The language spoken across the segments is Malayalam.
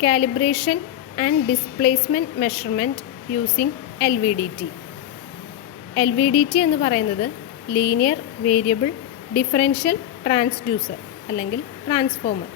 Calibration and displacement measurement using LVDT. LVDT എന്ന് പറയുന്നത് ലീനിയർ വേരിയബിൾ ഡിഫറൻഷ്യൽ ട്രാൻസ്ഡ്യൂസർ അല്ലെങ്കിൽ ട്രാൻസ്ഫോമർ.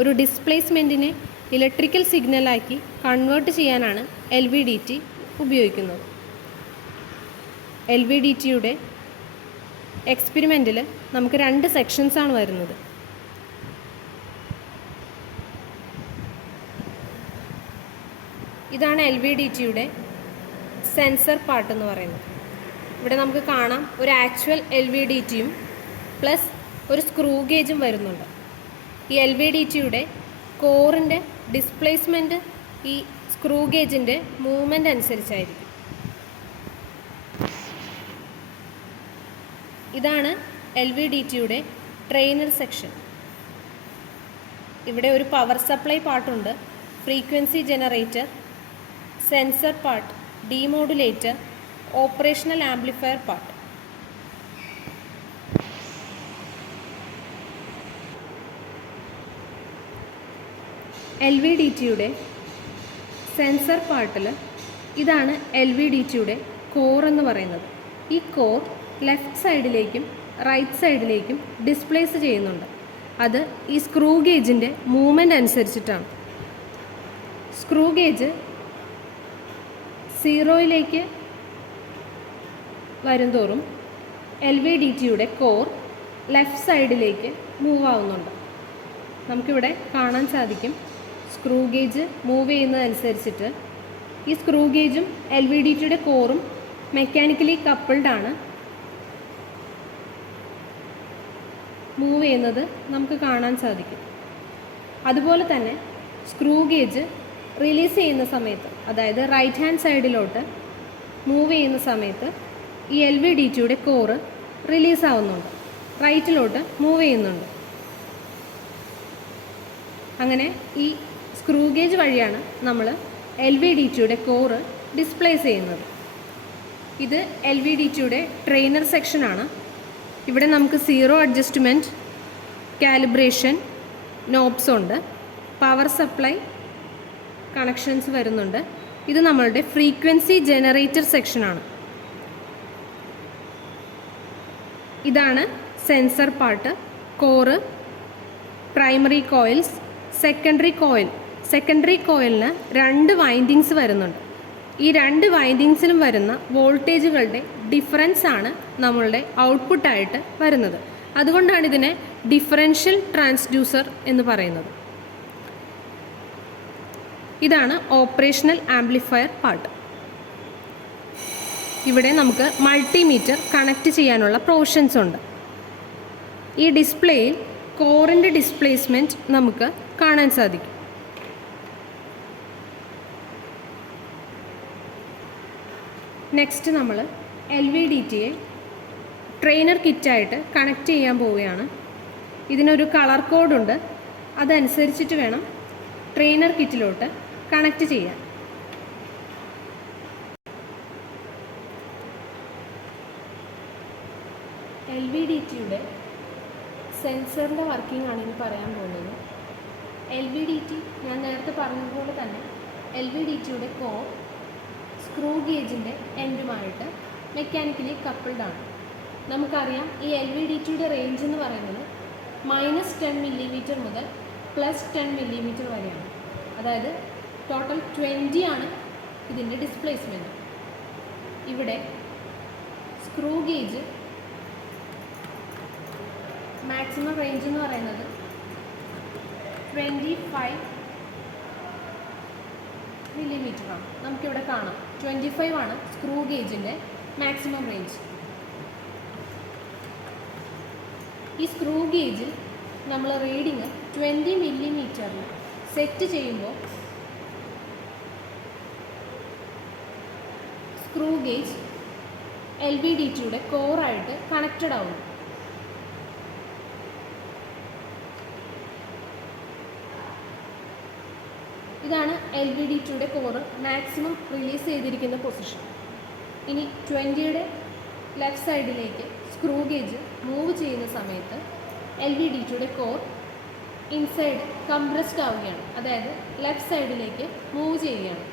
ഒരു ഡിസ്പ്ലേസ്മെൻറ്റിനെ ഇലക്ട്രിക്കൽ സിഗ്നലാക്കി കൺവേർട്ട് ചെയ്യാനാണ് LVDT ഉപയോഗിക്കുന്നത്. LVDTയുടെ എക്സ്പെരിമെൻറ്റിൽ നമുക്ക് 2 സെക്ഷൻസാണ് വരുന്നത്. ഇതാണ് LVDTയുടെ സെൻസർ പാർട്ട് എന്ന് പറയുന്നത്. ഇവിടെ നമുക്ക് കാണാം ഒരു ആക്ച്വൽ LVDTയും പ്ലസ് ഒരു സ്ക്രൂ ഗേജും വരുന്നുണ്ട്. ഈ LVDTയുടെ കോറിൻ്റെ ഡിസ്പ്ലേസ്മെൻറ്റ് ഈ സ്ക്രൂ ഗേജിൻ്റെ മൂവ്മെൻറ്റ് അനുസരിച്ചായിരിക്കും. ഇതാണ് LVDTയുടെ ട്രെയിനർ സെക്ഷൻ. ഇവിടെ ഒരു പവർ സപ്ലൈ പാർട്ടുണ്ട്, frequency generator, sensor part, demodulator, operational amplifier part. LVDTയുടെ സെൻസർ പാർട്ടിൽ ഇതാണ് LVDTയുടെ കോർ എന്ന് പറയുന്നത്. ഈ കോർ ലെഫ്റ്റ് സൈഡിലേക്കും റൈറ്റ് സൈഡിലേക്കും ഡിസ്പ്ലേസ് ചെയ്യുന്നുണ്ട്. അത് ഈ സ്ക്രൂ ഗേജിൻ്റെ മൂവ്മെൻറ്റ് അനുസരിച്ചിട്ടാണ്. സ്ക്രൂ ഗേജ് 0യിലേക്ക് വരുംതോറും LVDTയുടെ കോർ ലെഫ്റ്റ് സൈഡിലേക്ക് മൂവ് ആവുന്നുണ്ട്. നമുക്കിവിടെ കാണാൻ സാധിക്കും സ്ക്രൂ ഗേജ് മൂവ് ചെയ്യുന്നതനുസരിച്ചിട്ട് ഈ സ്ക്രൂ ഗേജും LVDTയുടെ കോറും മെക്കാനിക്കലി കപ്പിൾഡ് ആണ്. മൂവ് ചെയ്യുന്നത് നമുക്ക് കാണാൻ സാധിക്കും. അതുപോലെ തന്നെ സ്ക്രൂ ഗേജ് റിലീസ് ചെയ്യുന്ന സമയത്ത്, അതായത് റൈറ്റ് ഹാൻഡ് സൈഡിലോട്ട് മൂവ് ചെയ്യുന്ന സമയത്ത് ഈ LVDTയുടെ കോറ് റിലീസ് ആവുന്നുണ്ട്, റൈറ്റിലോട്ട് മൂവ് ചെയ്യുന്നുണ്ട്. അങ്ങനെ ഈ സ്ക്രൂ ഗേജ് വഴിയാണ് നമ്മൾ LVDTയുടെ കോറ് ഡിസ്പ്ലേസ് ചെയ്യുന്നത്. ഇത് LVDTയുടെ ട്രെയിനർ സെക്ഷനാണ്. ഇവിടെ നമുക്ക് 0 അഡ്ജസ്റ്റ്മെൻറ്റ്, കാലിബ്രേഷൻ നോബ്സ് ഉണ്ട്, പവർ സപ്ലൈ കണക്ഷൻസ് വരുന്നുണ്ട്. ഇത് നമ്മളുടെ ഫ്രീക്വൻസി ജനറേറ്റർ സെക്ഷനാണ്. ഇതാണ് sensor part, core, primary coils, secondary coil. Secondary കോയിലിന് 2 വൈൻഡിങ്സ് വരുന്നുണ്ട്. ഈ 2 വൈൻഡിങ്സിലും വരുന്ന വോൾട്ടേജുകളുടെ ഡിഫറൻസ് ആണ് നമ്മളുടെ ഔട്ട്പുട്ടായിട്ട് വരുന്നത്. അതുകൊണ്ടാണ് ഇതിനെ ഡിഫറൻഷ്യൽ ട്രാൻസ്ഡ്യൂസർ എന്ന് പറയുന്നത്. ഇതാണ് ഓപ്പറേഷണൽ ആംപ്ലിഫയർ പാർട്ട്. ഇവിടെ നമുക്ക് മൾട്ടിമീറ്റർ കണക്ട് ചെയ്യാനുള്ള പ്രൊവിഷൻസ് ഉണ്ട്. ഈ ഡിസ്പ്ലേയിൽ കോറിൻ്റെ ഡിസ്പ്ലേസ്മെൻറ്റ് നമുക്ക് കാണാൻ സാധിക്കും. നെക്സ്റ്റ് നമ്മൾ LVDTയെ ട്രെയിനർ കിറ്റായിട്ട് കണക്ട് ചെയ്യാൻ പോവുകയാണ്. ഇതിനൊരു കളർ കോഡുണ്ട്, അതനുസരിച്ചിട്ട് വേണം ട്രെയിനർ കിറ്റിലോട്ട് കണക്ട് ചെയ്യാൻ. LVDTയുടെ സെൻസറിൻ്റെ വർക്കിംഗ് ആണ് ഇനി പറയാൻ പോകുന്നത്. LVDT ഞാൻ നേരത്തെ പറഞ്ഞതുപോലെ തന്നെ LVDTയുടെ കോർ സ്ക്രൂ ഗേജിൻ്റെ എൻഡുമായിട്ട് മെക്കാനിക്കലി കപ്പിൾഡ് ആണ്. നമുക്കറിയാം ഈ LVDTയുടെ റേഞ്ച് എന്ന് പറയുന്നത് -10 മില്ലിമീറ്റർ മുതൽ +10 മില്ലിമീറ്റർ വരെയാണ്. അതായത് ടോട്ടൽ 20 ആണ് ഇതിൻ്റെ ഡിസ്പ്ലേസ്മെൻറ്റ്. ഇവിടെ സ്ക്രൂ ഗേജ് മാക്സിമം റേഞ്ച് എന്ന് പറയുന്നത് 25 മില്ലിമീറ്ററാണ്. നമുക്കിവിടെ കാണാം 25 ആണ് സ്ക്രൂ ഗേജിൻ്റെ മാക്സിമം റേഞ്ച്. ഈ സ്ക്രൂ ഗേജിൽ നമ്മൾ റീഡിങ് 20 മില്ലിമീറ്ററിൽ സെറ്റ് ചെയ്യുമ്പോൾ സ്ക്രൂ ഗേജ് LVDTയുടെ കോറായിട്ട് കണക്റ്റഡ് ആവുന്നു. ഇതാണ് LVDTയുടെ കോറ് മാക്സിമം റിലീസ് ചെയ്തിരിക്കുന്ന പൊസിഷൻ. ഇനി 20യുടെ ലെഫ്റ്റ് സൈഡിലേക്ക് സ്ക്രൂ ഗേജ് മൂവ് ചെയ്യുന്ന സമയത്ത് LVDTയുടെ കോർ ഇൻസൈഡ് കംപ്രസ്ഡ് ആവുകയാണ്, അതായത് ലെഫ്റ്റ് സൈഡിലേക്ക് മൂവ് ചെയ്യുകയാണ്.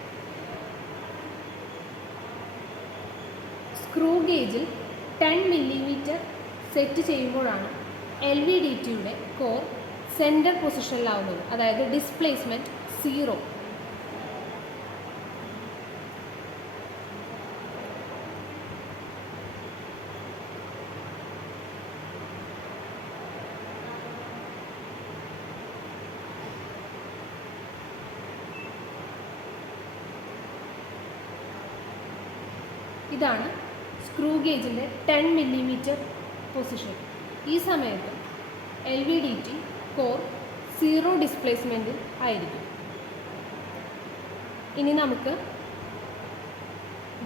സ്ക്രൂ ഗേജിൽ 10 മില്ലിമീറ്റർ സെറ്റ് ചെയ്യുമ്പോഴാണ് LVDTയുടെ കോർ സെൻറ്റർ പൊസിഷനിലാവുന്നത്, അതായത് ഡിസ്പ്ലേസ്മെൻറ്റ് 0. ഇതാണ് സ്ക്രൂ ഗേജിൻ്റെ 10 മില്ലിമീറ്റർ പൊസിഷൻ. ഈ സമയത്ത് LVDT കോർ 0 ഡിസ്പ്ലേസ്മെൻറ്റിൽ ആയിരിക്കും. ഇനി നമുക്ക്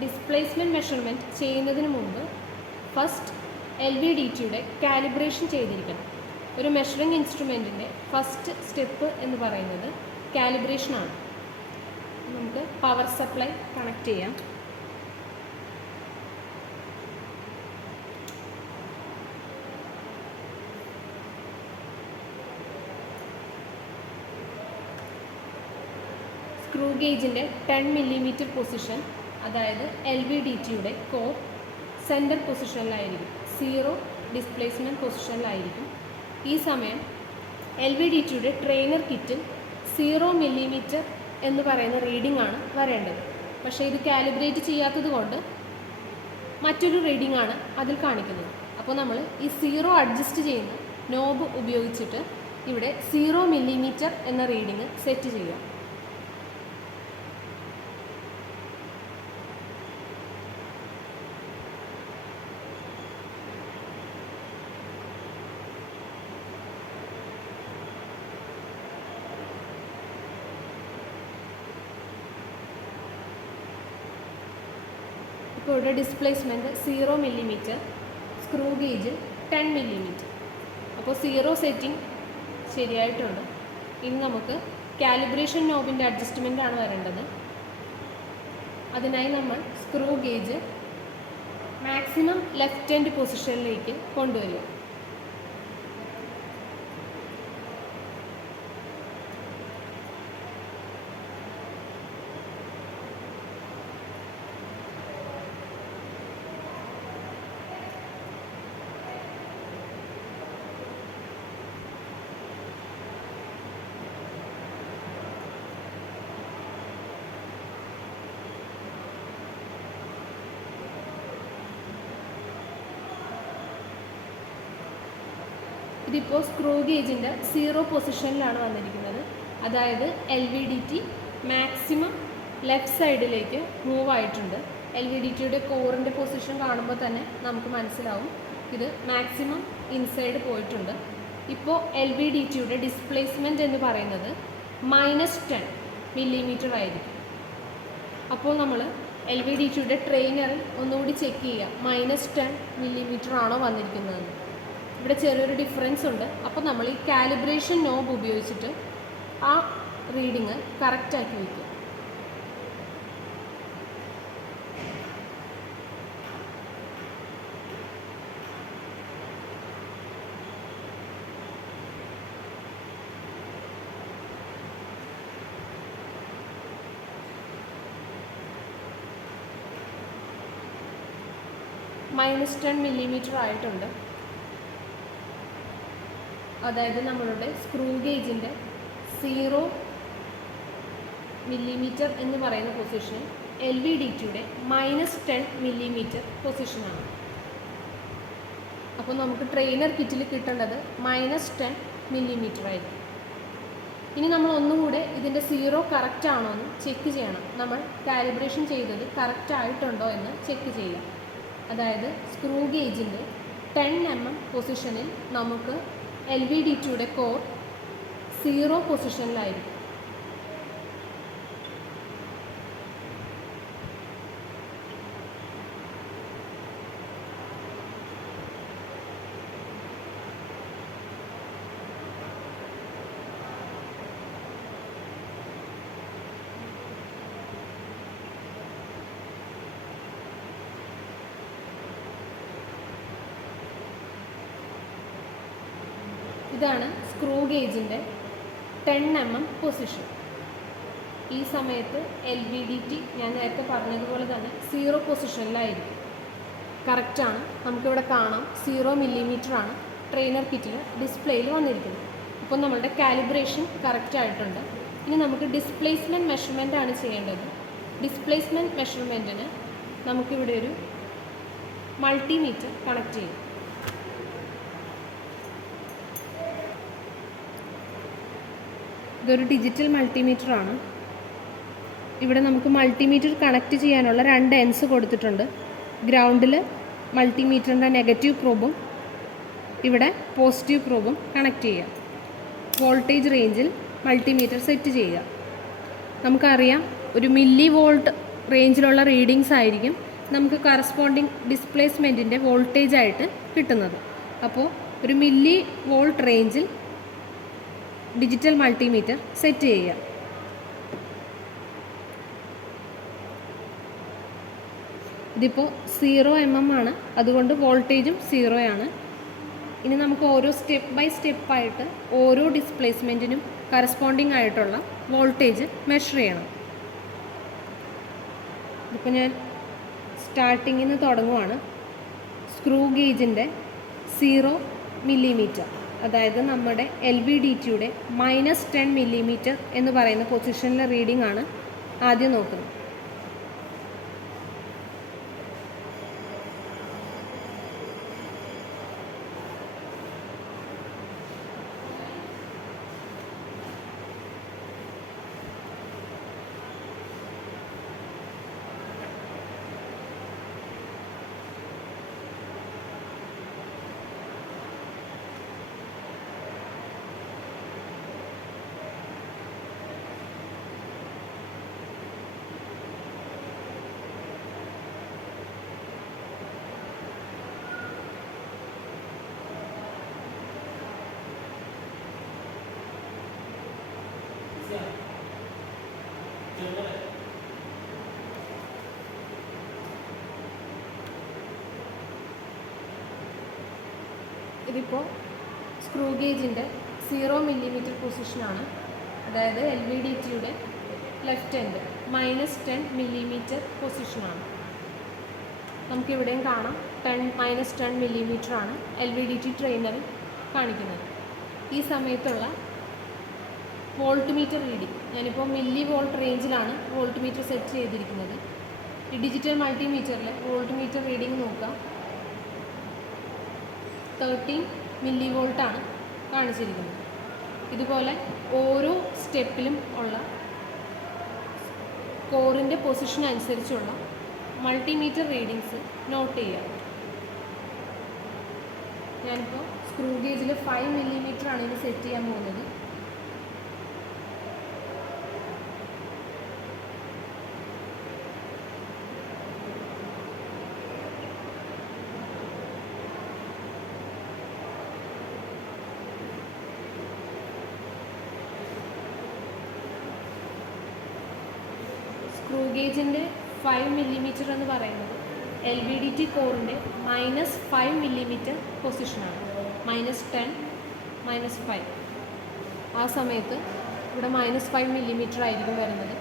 ഡിസ്പ്ലേസ്മെൻറ്റ് മെഷർമെൻറ്റ് ചെയ്യുന്നതിന് മുമ്പ് ഫസ്റ്റ് LVDTയുടെ കാലിബ്രേഷൻ ചെയ്തിരിക്കണം. ഒരു മെഷറിംഗ് ഇൻസ്ട്രുമെൻറ്റിൻ്റെ ഫസ്റ്റ് സ്റ്റെപ്പ് എന്ന് പറയുന്നത് കാലിബ്രേഷനാണ്. നമുക്ക് പവർ സപ്ലൈ കണക്ട് ചെയ്യാം. സ്ക്രൂ ഗേജിൻ്റെ 10 മില്ലിമീറ്റർ പൊസിഷൻ, അതായത് LVDTയുടെ കോർ സെൻറ്റർ പൊസിഷനിലായിരിക്കും, 0 ഡിസ്പ്ലേസ്മെൻറ്റ് പൊസിഷനിലായിരിക്കും. ഈ സമയം LVDTയുടെ ട്രെയിനർ കിറ്റിൽ 0 മില്ലിമീറ്റർ എന്ന് പറയുന്ന റീഡിംഗ് ആണ് വരേണ്ടത്. പക്ഷേ ഇത് കാലിബ്രേറ്റ് ചെയ്യാത്തത് കൊണ്ട് മറ്റൊരു റീഡിംഗ് ആണ് അതിൽ കാണിക്കുന്നത്. അപ്പോൾ നമ്മൾ ഈ 0 അഡ്ജസ്റ്റ് ചെയ്യുന്ന നോബ് ഉപയോഗിച്ചിട്ട് ഇവിടെ 0 മില്ലിമീറ്റർ എന്ന റീഡിംഗ് സെറ്റ് ചെയ്യുക. ഇപ്പോൾ ഇവിടെ displacement 0 millimetre, screw gauge 10 millimetre. അപ്പോൾ 0 സെറ്റിംഗ് ശരിയായിട്ടുണ്ട്. ഇനി നമുക്ക് കാലിബ്രേഷൻ നോബിൻ്റെ അഡ്ജസ്റ്റ്മെൻ്റ് ആണ് വരേണ്ടത്. അതിനായി നമ്മൾ screw gauge maximum left hand പൊസിഷനിലേക്ക് കൊണ്ടുവരിക. ഇതിപ്പോൾ സ്ക്രൂ ഗേജിൻ്റെ 0 പൊസിഷനിലാണ് വന്നിരിക്കുന്നത്, അതായത് LVDT മാക്സിമം ലെഫ്റ്റ് സൈഡിലേക്ക് മൂവ് ആയിട്ടുണ്ട്. LVDTയുടെ കോറിൻ്റെ പൊസിഷൻ കാണുമ്പോൾ തന്നെ നമുക്ക് മനസ്സിലാവും ഇത് മാക്സിമം ഇൻസൈഡ് പോയിട്ടുണ്ട്. ഇപ്പോൾ LVDTയുടെ ഡിസ്പ്ലേസ്മെൻറ്റ് എന്ന് പറയുന്നത് -10 മില്ലിമീറ്റർ ആയിരിക്കും. അപ്പോൾ നമ്മൾ LVDTയുടെ ട്രെയിനറിൽ ഒന്നുകൂടി ചെക്ക് ചെയ്യുക, -10 മില്ലിമീറ്റർ ആണോ വന്നിരിക്കുന്നതെന്ന്. ഇവിടെ ചെറിയൊരു ഡിഫറൻസ് ഉണ്ട്. അപ്പോൾ നമ്മൾ ഈ കാലിബ്രേഷൻ നോബ് ഉപയോഗിച്ചിട്ട് ആ റീഡിങ് കറക്റ്റാക്കി വയ്ക്കുക. -10 മില്ലിമീറ്റർ ആയിട്ടുണ്ട്. അതായത് നമ്മളുടെ സ്ക്രൂ ഗേജിൻ്റെ 0 മില്ലിമീറ്റർ എന്ന് പറയുന്ന പൊസിഷൻ LVDTയുടെ -10 മില്ലിമീറ്റർ പൊസിഷനാണ്. അപ്പോൾ നമുക്ക് ട്രെയിനർ കിറ്റിൽ കിട്ടേണ്ടത് -10 മില്ലിമീറ്റർ ആയിരിക്കും. ഇനി നമ്മൾ ഒന്നുകൂടെ ഇതിൻ്റെ 0 കറക്റ്റ് ആണോ എന്ന് ചെക്ക് ചെയ്യണം. നമ്മൾ കാലിബ്രേഷൻ ചെയ്തത് കറക്റ്റ് ആയിട്ടുണ്ടോ എന്ന് ചെക്ക് ചെയ്യുക. അതായത് സ്ക്രൂ ഗേജിൻ്റെ 10 mm പൊസിഷനിൽ നമുക്ക് LVDTയുടെ കോർ 0 പൊസിഷനിലായിരിക്കും. ഇതാണ് സ്ക്രൂ ഗേജിൻ്റെ 10 mm പൊസിഷൻ. ഈ സമയത്ത് LVDT ഞാൻ നേരത്തെ പറഞ്ഞതുപോലെ തന്നെ 0 പൊസിഷനിലായിരിക്കും. കറക്റ്റാണ്, നമുക്കിവിടെ കാണാം 0 mm ആണ് ട്രെയിനർ കിറ്റിൽ ഡിസ്പ്ലേയിൽ വന്നിരിക്കുന്നത്. അപ്പോൾ നമ്മളുടെ കാലിബ്രേഷൻ കറക്റ്റായിട്ടുണ്ട്. ഇനി നമുക്ക് ഡിസ്പ്ലേസ്മെൻറ്റ് മെഷർമെൻ്റ് ആണ് ചെയ്യേണ്ടത്. ഡിസ്പ്ലേസ്മെൻറ്റ് മെഷർമെൻറ്റിന് നമുക്കിവിടെ ഒരു മൾട്ടിമീറ്റർ കണക്ട് ചെയ്യും. ഇതൊരു ഡിജിറ്റൽ മൾട്ടിമീറ്റർ ആണ്. ഇവിടെ നമുക്ക് മൾട്ടിമീറ്റർ കണക്ട് ചെയ്യാനുള്ള 2 എൻഡ്സ് കൊടുത്തിട്ടുണ്ട്. ഗ്രൗണ്ടിൽ മൾട്ടിമീറ്ററിൻ്റെ നെഗറ്റീവ് പ്രോബും ഇവിടെ പോസിറ്റീവ് പ്രോബും കണക്ട് ചെയ്യുക. വോൾട്ടേജ് റേഞ്ചിൽ മൾട്ടിമീറ്റർ സെറ്റ് ചെയ്യുക. നമുക്കറിയാം ഒരു മില്ലി വോൾട്ട് റേഞ്ചിലുള്ള റീഡിങ്സ് ആയിരിക്കും നമുക്ക് കറസ്പോണ്ടിങ് ഡിസ്പ്ലേസ്മെൻറ്റിൻ്റെ വോൾട്ടേജ് ആയിട്ട് കിട്ടുന്നത്. അപ്പോൾ ഒരു മില്ലി വോൾട്ട് റേഞ്ചിൽ ഡിജിറ്റൽ മൾട്ടിമീറ്റർ സെറ്റ് ചെയ്യുക. ഇതിപ്പോൾ 0 mm ആണ്, അതുകൊണ്ട് വോൾട്ടേജും 0 ആണ്. ഇനി നമുക്ക് ഓരോ സ്റ്റെപ്പ് ബൈ സ്റ്റെപ്പായിട്ട് ഓരോ ഡിസ്പ്ലേസ്മെൻറ്റിനും കറസ്പോണ്ടിങ് ആയിട്ടുള്ള വോൾട്ടേജ് മെഷർ ചെയ്യണം. ഇതിപ്പോൾ ഞാൻ സ്റ്റാർട്ടിങ്ങിൽ നിന്ന് തുടങ്ങുവാണ്. സ്ക്രൂ ഗേജിൻ്റെ 0 mm, അതായത് നമ്മുടെ LVDTയുടെ -10 mm എന്ന് പറയുന്ന പൊസിഷനിലെ റീഡിംഗ് ആണ് ആദ്യം നോക്കുന്നത്. ഇതിപ്പോൾ സ്ക്രൂ ഗേജിൻ്റെ 0 mm പൊസിഷനാണ്, അതായത് LVDTയുടെ ലെഫ്റ്റ് എൻഡ് -10 mm പൊസിഷനാണ്. നമുക്കിവിടെയും കാണാം -10 mm ആണ് LVDT ട്രെയിനറിൽ കാണിക്കുന്നത്. ഈ സമയത്തുള്ള വോൾട്ട് മീറ്റർ റീഡിംഗ്, ഞാനിപ്പോൾ മില്ലി വോൾട്ട് റേഞ്ചിലാണ് വോൾട്ട് മീറ്റർ സെറ്റ് ചെയ്തിരിക്കുന്നത്. ഈ ഡിജിറ്റൽ മൾട്ടിമീറ്ററിൽ വോൾട്ട് മീറ്റർ റീഡിംഗ് നോക്കാം. 13 mV കാണിച്ചിരിക്കുന്നത്. ഇതുപോലെ ഓരോ സ്റ്റെപ്പിലും ഉള്ള കോറിൻ്റെ പൊസിഷൻ അനുസരിച്ചുള്ള മൾട്ടിമീറ്റർ റീഡിങ്സ് നോട്ട് ചെയ്യുക. ഞാനിപ്പോൾ സ്ക്രൂ ഗേജിൽ 5 mm ആണ് ഇത് സെറ്റ് ചെയ്യാൻ പോകുന്നത്. സ്ക്രൂ ഗേജിൻ്റെ 5 mm എന്ന് പറയുന്നത് LVDT കോറിൻ്റെ -5 mm പൊസിഷനാണ്. -10 -5 ആ സമയത്ത് ഇവിടെ -5 mm ആയിരിക്കും വരുന്നത്.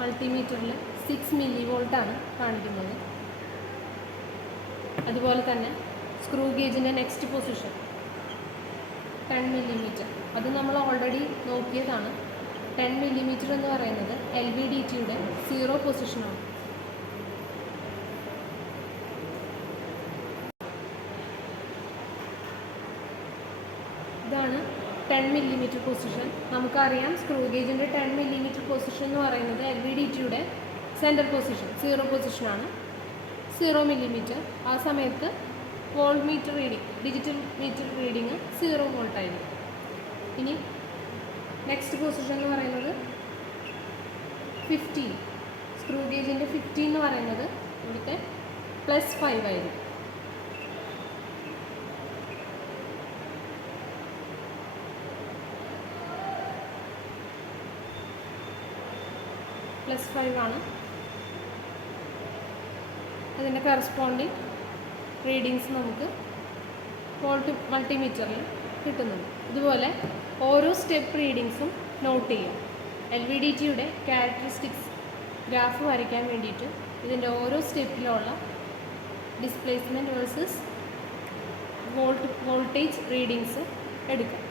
മൾട്ടിമീറ്ററിൽ 6 mV കാണിക്കുന്നത്. അതുപോലെ തന്നെ സ്ക്രൂ ഗേജിൻ്റെ നെക്സ്റ്റ് പൊസിഷൻ 10 mm, അത് നമ്മൾ ഓൾറെഡി നോക്കിയതാണ്. 10 mm എന്ന് പറയുന്നത് LVDTയുടെ 0 പൊസിഷനാണ്. ഇതാണ് 10 mm പൊസിഷൻ. നമുക്കറിയാം സ്ക്രൂ ഗേജിൻ്റെ 10 mm പൊസിഷൻ എന്ന് പറയുന്നത് LVDTയുടെ സെൻറ്റർ പൊസിഷൻ 0 പൊസിഷനാണ്. 0 mm. ആ സമയത്ത് volt meter reading, digital meter reading 0 volt ആയിരിക്കും. ഇനി നെക്സ്റ്റ് പൊസിഷൻ എന്ന് പറയുന്നത് 15. സ്ക്രൂ ഗേജിൻ്റെ 15 എന്ന് പറയുന്നത് ഇവിടുത്തെ +5 ആയിരിക്കും. +5 ആണ് അതിൻ്റെ കറസ്പോണ്ടിങ് റീഡിങ്സ് നമുക്ക് മൾട്ടിമീറ്ററിൽ കിട്ടുന്നുണ്ട്. ഇതുപോലെ ഓരോ സ്റ്റെപ്പ് റീഡിങ്സും നോട്ട് ചെയ്യാം. LVDTയുടെ ക്യാരക്ടറിസ്റ്റിക്സ് ഗ്രാഫ് വരയ്ക്കാൻ വേണ്ടിയിട്ട് ഇതിൻ്റെ ഓരോ സ്റ്റെപ്പിലുള്ള ഡിസ്പ്ലേസ്മെൻറ്റ് വേഴ്സസ് വോൾട്ടേജ് റീഡിങ്സ് എടുക്കാം.